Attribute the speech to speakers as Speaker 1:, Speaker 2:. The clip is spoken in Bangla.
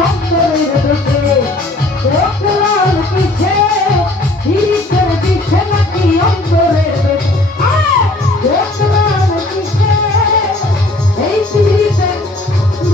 Speaker 1: অন্তরের দুঃখে